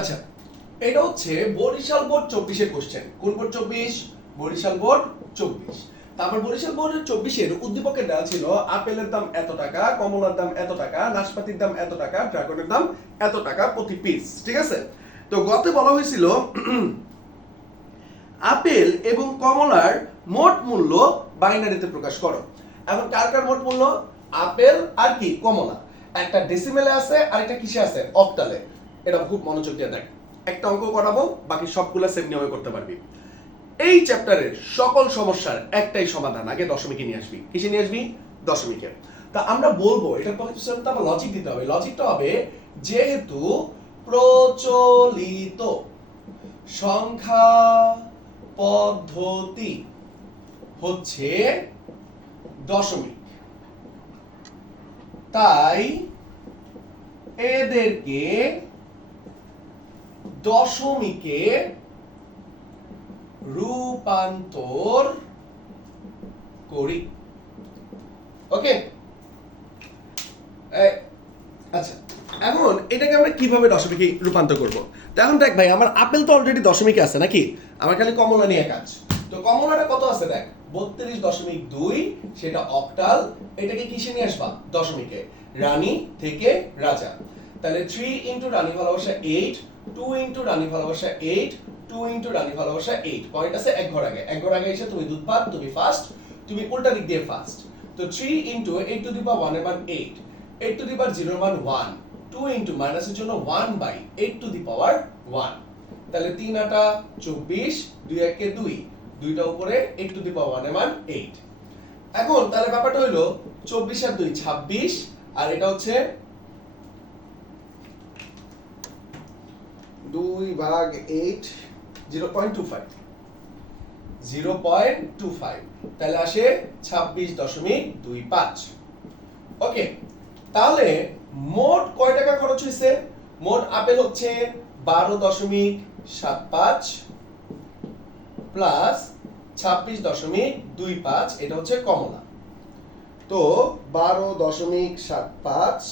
আচ্ছা, এটা হচ্ছে বরিশাল বোর্ড 24 এর কোশ্চেন। কোন বোর্ড 24? বরিশাল বোর্ড 24। তারপর বরিশাল বোর্ডের 24 এর উদ্দীপকের দেওয়া ছিল আপেলের দাম এত টাকা, কমলার দাম এত টাকা, নাশপাতির দাম এত টাকা, ড্রাগনের দাম এত টাকা প্রতি পিস। ঠিক আছে? তো গতে বলা হয়েছিল আপেল এবং কমলার মোট মূল্য বাইনারিতে প্রকাশ করো। এখন কার কার মোট মূল্য? আপেল আর কি কমলা। একটা ডেসিমেলে আছে আর একটা কিসে আছে? অক্টালে। এটা খুব মনোযোগ দিয়ে দেখ। একটা অঙ্ক করাবো, বাকি সবগুলা সেম নিয়মে করতে পারবি। এই চ্যাপ্টারের সকল সমস্যার একটাই সমাধান, আগে দশমিকে নিয়ে আসবি। কিসে নিয়ে আসবি? দশমিকে। তা আমরা বলবো এটার পরিপ্রেক্ষিতে আবার লজিক দিতে হবে। লজিকটা হবে যেহেতু প্রচলিত সংখ্যা পদ্ধতি হচ্ছে দশমিক, তাই এদেরকে দশমিকে রূপান্তর করি। ওকে, আচ্ছা, এখন এটাকে আমরা কিভাবে দশমিকে রূপান্তর করব? তো এখন দেখ ভাই, আমার আপেল তো অলরেডি দশমিকে আছে নাকি? আমার খালি কমলা নিয়ে কাজ। তো কমলাটা কত আছে দেখ, 32.2, সেটা অক্টাল। এটাকে কিসে নিয়ে আসবা? দশমিকে। রানী থেকে রাজা। তাহলে 3 ইনটু রানী ভালোবাসা 8, 2 ইনটু রানী ভালোবাসা 8, 2 ইনটু রানী ভালোবাসা 8। পয়েন্ট আছে এক ঘর আগে। এক ঘর আগে এসে তুমি দুধ পাত, তুমি ফার্স্ট, তুমি উল্টা দিক দিয়ে ফার্স্ট। তো 3 ইনটু 8 টু দি পাওয়ার 1 এর মান 8, 8 টু দি পাওয়ার 0 এর মান 1, 2 ইনটু মাইনাসের জন্য 1 বাই 8 টু দি পাওয়ার 1। তাহলে 3 আটা 24, 2 একে 2, দুইটা উপরে 8 টু দি পাওয়ার 1 এর মান 8। এখন তাহলে ব্যাপারটা হলো 24 আর 2 26, আর এটা হচ্ছে 2 ভাগ 8, 0.25, 0.25, তাহলে আসে 26.25। ওকে, তাহলে মোট কয় টাকা খরচ হয়েছে? মোট আপেল হচ্ছে 12.75 প্লাস 26.25, এটা হচ্ছে কমলা। তো 12.75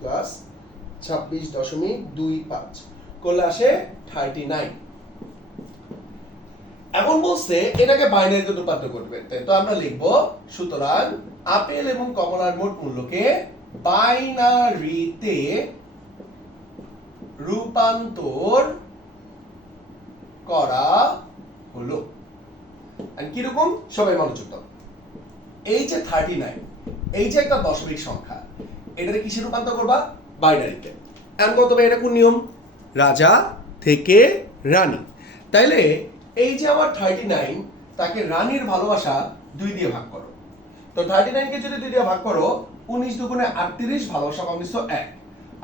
প্লাস 26.25 করলে আসে 39। এখন বলছে এটাকে বাইনারিতে রূপান্তর করবে, তো আমরা লিখব সুতরাং আপেল এবং কমলার মোট মূল্যকে বাইনারিতে রূপান্তর করা হলো। আর কি রকম? সবাই মনোযোগ দাও। এই যে 39, এই যে একটা দশমিক সংখ্যা, এটাকে কিসে রূপান্তর করবা? বাইনারিতে। এখন কত হবে? এটা কোন নিয়ম? রাজা থেকে রানী। তাইলে এই যে আমার 39, তাকে রানীর ভালোবাসা 2 দিয়ে ভাগ করো। তো 39 কে যদি 2 দিয়ে ভাগ করো, 19 দুগুণে 38, ভালোবাসা কম নিশ্চয় 1।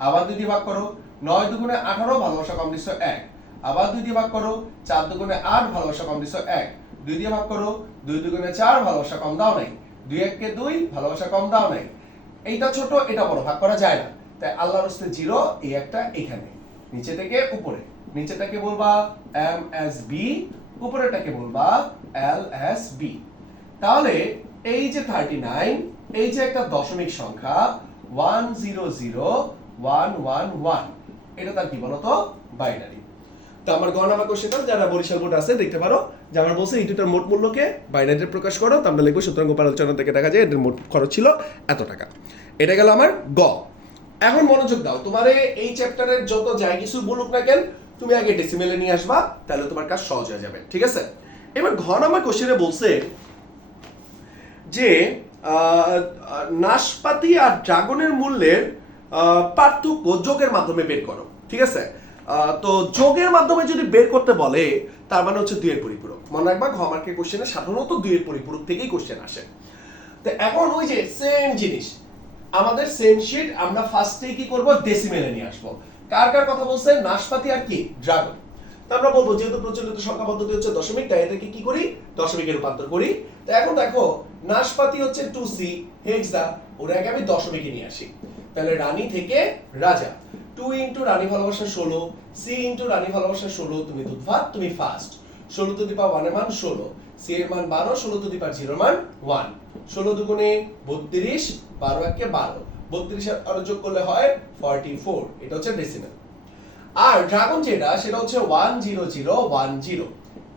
আবার 2 দিয়ে ভাগ করো, 9 দুগুণে 18, ভালোবাসা কম নিশ্চয় 1। আবার 2 দিয়ে ভাগ করো, 4 দুগুণে 8, ভালোবাসা কম নিশ্চয় 1। 2 দিয়ে ভাগ করো, 2 দুগুণে 4, ভালোবাসা কম দাও নাই। 2 একে 2, ভালোবাসা কম দাও নাই। এইটা ছোট, এটা বড়, ভাগ করা যায় না। তাই আল্লাহর হস্তে 0, এই একটা এখানে। নিচে থেকে উপরে, নিচেটাকে বলবা এম এস বি, উপরেটাকে বলবা এল এস বি। তাহলে এই যে 39, এই যে একটা দশমিক সংখ্যা 100111, এটা তার কি বলতো? বাইনারি। তো আমার গ নাম্বার কোশ্চেনটা যারা বরিশাল বোর্ড আছে দেখতে পারো যে আমার বলছে এই দুটার মোট মূল্যকে বাইনারিতে প্রকাশ করো। তো আমরা লিখবো সুতরাং গোপাল আলোচনা থেকে দেখা যায় এদের মোট খরচ ছিল এত টাকা। এটা গেল আমার গ। এখন মনোযোগ দাও, তোমারে এই চ্যাপ্টারের যত যাই কিছু বলুক না কেন, তুমি আগে ডেসিমেলে নিয়ে আসবা, তাহলে তোমার কাজ সহজ হয়ে যাবে। ঠিক আছে? এবার ঘ নাম্বার কোশ্চেনে বলছে যে নাশপাতি আর ড্রাগনের মূল্যের পার্থক্য যোগের মাধ্যমে বের করো। ঠিক আছে? তো যোগের মাধ্যমে যদি বের করতে বলে, তার মানে হচ্ছে 2 এর পরিপূরক। মনে রাখবা ঘ মার্কের কোশ্চেনে সাধারণত 2 এর পরিপূরক থেকেই কোশ্চেন আসে। তো এখন ওই যে সেম জিনিস, আমাদের সেম শিট, আমরা ফার্স্টেই কি করব? ডেসিমেলে নিয়ে আসবো। কার কার কথা বলছে? নাশপাতি আর কি? ড্রাগন। তো আমরা বলবো যেহেতু প্রচলিত সংখ্যা পদ্ধতি হচ্ছে দশমিক, তাই এটাকে কি করি? দশমিকে রূপান্তর করি। তো এখন দেখো, নাশপাতি হচ্ছে 2c হেক্সা, ওটাকে আমি দশমিকে নিয়ে আসি। তাহলে রানী থেকে রাজা, 2 ইনটু রানী ভালোবাসা 16, c ইনটু রানী ভালোবাসা 16, তুমি দুধ ভাত, তুমি ফার্স্ট। 16 টু দি পাওয়ার 1 এর মান 16, c এর মান 12, 16 টু দি পাওয়ার 0 এর মান 1। 16 দুগুণে 32, 12 একে 12, 32 আর যোগ করলে হয় 44, এটা হচ্ছে ডেসিমেল। আর ড্রাগন যেটা সেটা হচ্ছে 10010,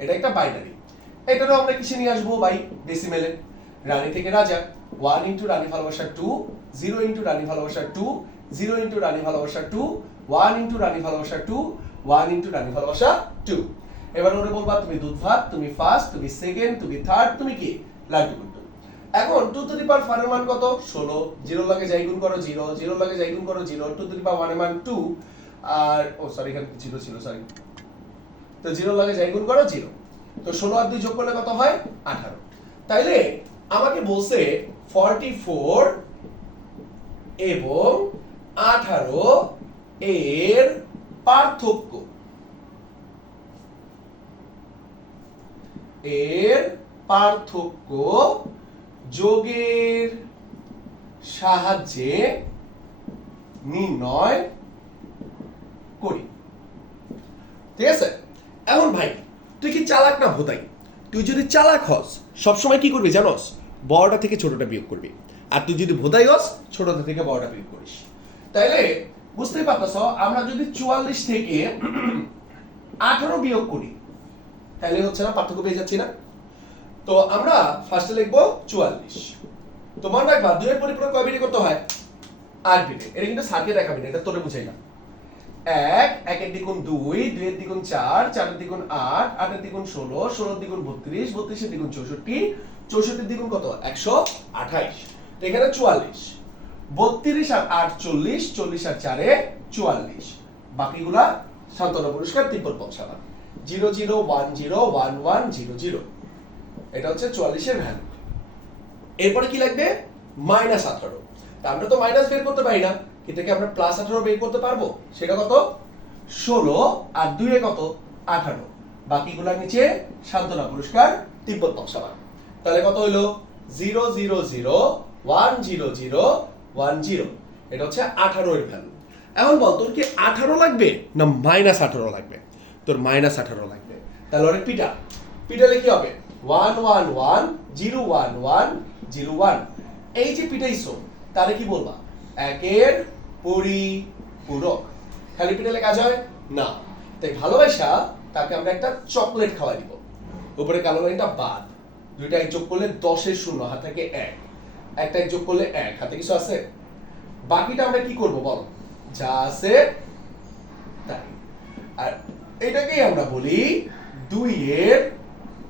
এটা একটা বাইনারি। এটারও আমরা কিসে নিয়ে আসবো ভাই? ডেসিমেলে। রানী থেকে রাজা, 1 ইনটু রানী ভালোবাসা 2, 0 ইনটু রানী ভালোবাসা 2, 0 ইনটু রানী ভালোবাসা 2, 1 ইনটু রানী ভালোবাসা 2, 1 ইনটু রানী ভালোবাসা 2। এবার ওরে বলবা তুমি দুধ ভাত, তুমি ফার্স্ট, তুমি সেকেন্ড, তুমি থার্ড, তুমি কি লাড্ডু গুড্ডু। এখন 2 টু দি পাওয়ার 4 এর মান কত? 16। 0 লাগে যাই গুণ করো 0, 0 লাগে যাই গুণ করো 0, 2 টু দি পাওয়ার 1 এর মান 2। আর ও সরি এখানে 0 ছিল, সরি। তো 0 লাগে যাই গুণ করো 0। তো 16 আর 2 যোগ করলে কত হয়? 18। তাইলে আমাকে বলছে 44 এবং 18 এর পার্থক্য। এর পার্থক্য যোগের সাহায্যে নির্ণয় করি। ঠিক আছে? এখন ভাই তুই কি চালাক না ভোতাই? তুই যদি চালাক হস সবসময় কি করবি জানোস? বড়টা থেকে ছোটটা বিয়োগ করবি। আর তুই যদি ভোতাই হস ছোটটা থেকে বড়টা বিয়োগ করিস। তাইলে বুঝতেই পারতেছ, আমরা যদি 44 থেকে 18 বিয়োগ করি তাহলে হচ্ছে না, পার্থক্য পেয়ে যাচ্ছি না? তো আমরা ফার্স্টে লিখবো 44। তো মনে রাখবা 2 এর পরিপূরক কয় বিটে করতে হয়? 8 বিটে। এটা কিন্তু স্যারকে দেখাবি না, এটা তোরে বুঝাইলাম। 1, 1 এর দ্বিগুণ 2, 2 এর দ্বিগুণ 4, 4 এর দ্বিগুণ 8, 8 এর দ্বিগুণ 16, 16 এর দ্বিগুণ 32, 32 এর দ্বিগুণ 64, 64 এর দ্বিগুণ কত? 128। তো এখানে 44, 32 আর 8 40, 40 আর 4 44। বাকিগুলা সান্ত্বনা পুরস্কার, তিব্বত বংশাবলী। 00101100। এটা হচ্ছে 44 এর ভ্যালু। এরপরে কি লাগবে? -18। তা আমরা তো মাইনাস বের করতে পারি না, কিন্তু কি আমরা +18 বের করতে পারবো? সেটা কত? 16 আর 2 এ কত? 18। বাকিগুলোর নিচে সান্ত্বনা পুরস্কার, তিব্বত বংশাবলী। তাহলে কত হইলো? 00010010। এটা হচ্ছে 18 এর ভ্যালু। এখন বল তোর কি 18 লাগবে না -18 লাগবে? তোর -18 লাগবে। তাহলে অনেক পিটা পিটালে কি হবে? 111011001। এই যে পিটাইছো তাহলে কি বলবা? একের পরিপূরক। খালি পিটালে কাজ হয় না। তাই ভালোবাসা তাকে আমরা একটা চকলেট খাওয়াই দিব। উপরে কালো লাইনটা বাদ। দুইটা এক যোগ করলে 10 এর 0, হাত থেকে 1। একটা এক যোগ করলে 1, হাতে কিছু আছে? বাকিটা আমরা কি করব বলো? যা আছে তাই। আর এটাকেই আমরা বলি 2 এর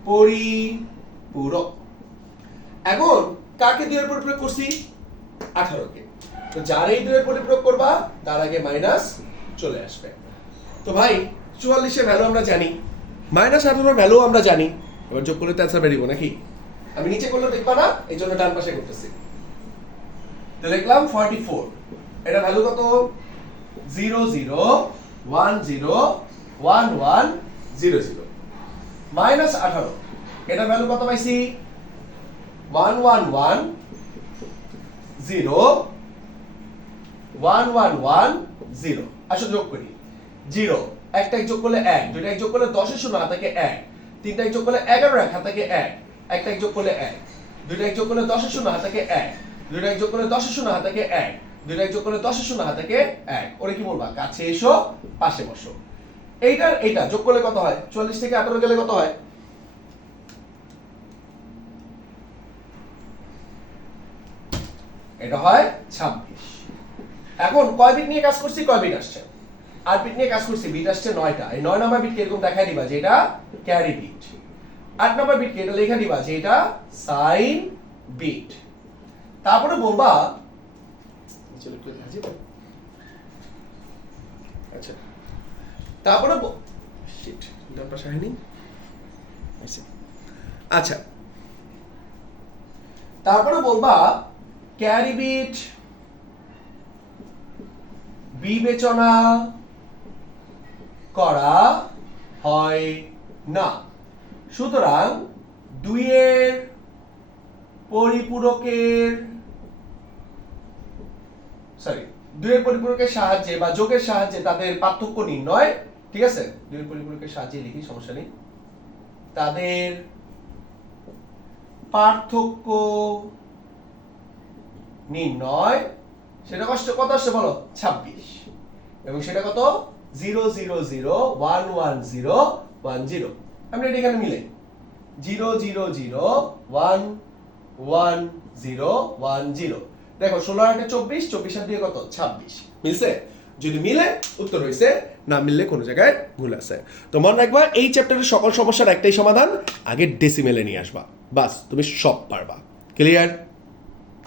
পরিপূরক। এখন কাকে 2 এর পরিপূরক করছি? 18 কে। তো যার এই 2 এর পরিপূরক করবা তার আগে মাইনাস চলে আসবে। তো ভাই 44 এর ভ্যালু আমরা জানি, -18 এর ভ্যালু আমরা জানি। এবার যোগ করলে তো অ্যানসার বেরিয়ে নাকি? আমি নিচে করলে দেখবা না, এইজন্য ডান পাশে করতেছি। তো লিখলাম 44। এটা ভ্যালু কত? 00101100। -18 এটা ভ্যালু কত পাইছি? 11101110। আসলে যোগ করি। 0 একটা এক যোগ করলে 1, দুইটা এক যোগ করলে 10 এর 0, হাত থেকে 1, তিনটা এক যোগ করলে 11 এর 1, হাত থেকে 1, একটা এক যোগ করলে 1, দুইটা এক যোগ করলে 10 এর 0, হাত থেকে 1, দুইটা এক যোগ করলে 10 এর 0, হাত থেকে 1, দুইটা এক যোগ করলে 10 এর 0, হাত থেকে 1। ওরে কি বলবা? কাছে এসো, পাশে বসো। এইটার এইটা যোগ করলে কত হয়? 44 থেকে 18 গেলে কত হয়? এটা হয় 26। এখন কয় বিট নিয়ে কাজ করছি? কয় বিট আসছে? 8 বিট নিয়ে কাজ করছি, বিট আসছে 9টা। এই 9 নাম্বার বিটকে এরকম দেখাই দিবা যে এটা ক্যারি বিট। 8 নাম্বার বিটকে এটা লেখা দিবা যে এটা সাইন বিট। তারপরে বলবা আচ্ছা, তারপরে শিট ডান পাশে হয়নি। আচ্ছা, তারপরে বলবা ক্যারি বিট বিবেচনা করা হয় না। সুতরাং 2 এর পরিপূরকের সাহায্যে বা যোগের সাহায্যে তাদের পার্থক্য নির্ণয়। ঠিক আছে? 2 এর পরিপূরকের সাহায্যে লিখি, সমস্যা নেই। তাদের পার্থক্য নির্ণয় সেটা কত আসছে বলো 26 এবং সেটা কত 000111010 আমরা এটা এখানে মিলাই 000111010 দেখো 16 আর 24 24 আর দিয়ে কত 26 মিলছে যদি মিলে উত্তর হইছে না মিললে কোনো জায়গায় ভুল আছে তো মনে রাখবা এই চ্যাপ্টারের সকল সমস্যার একটাই সমাধান আগে ডেসিমেলে নিয়ে আসবা বাস তুমি সব পারবা ক্লিয়ার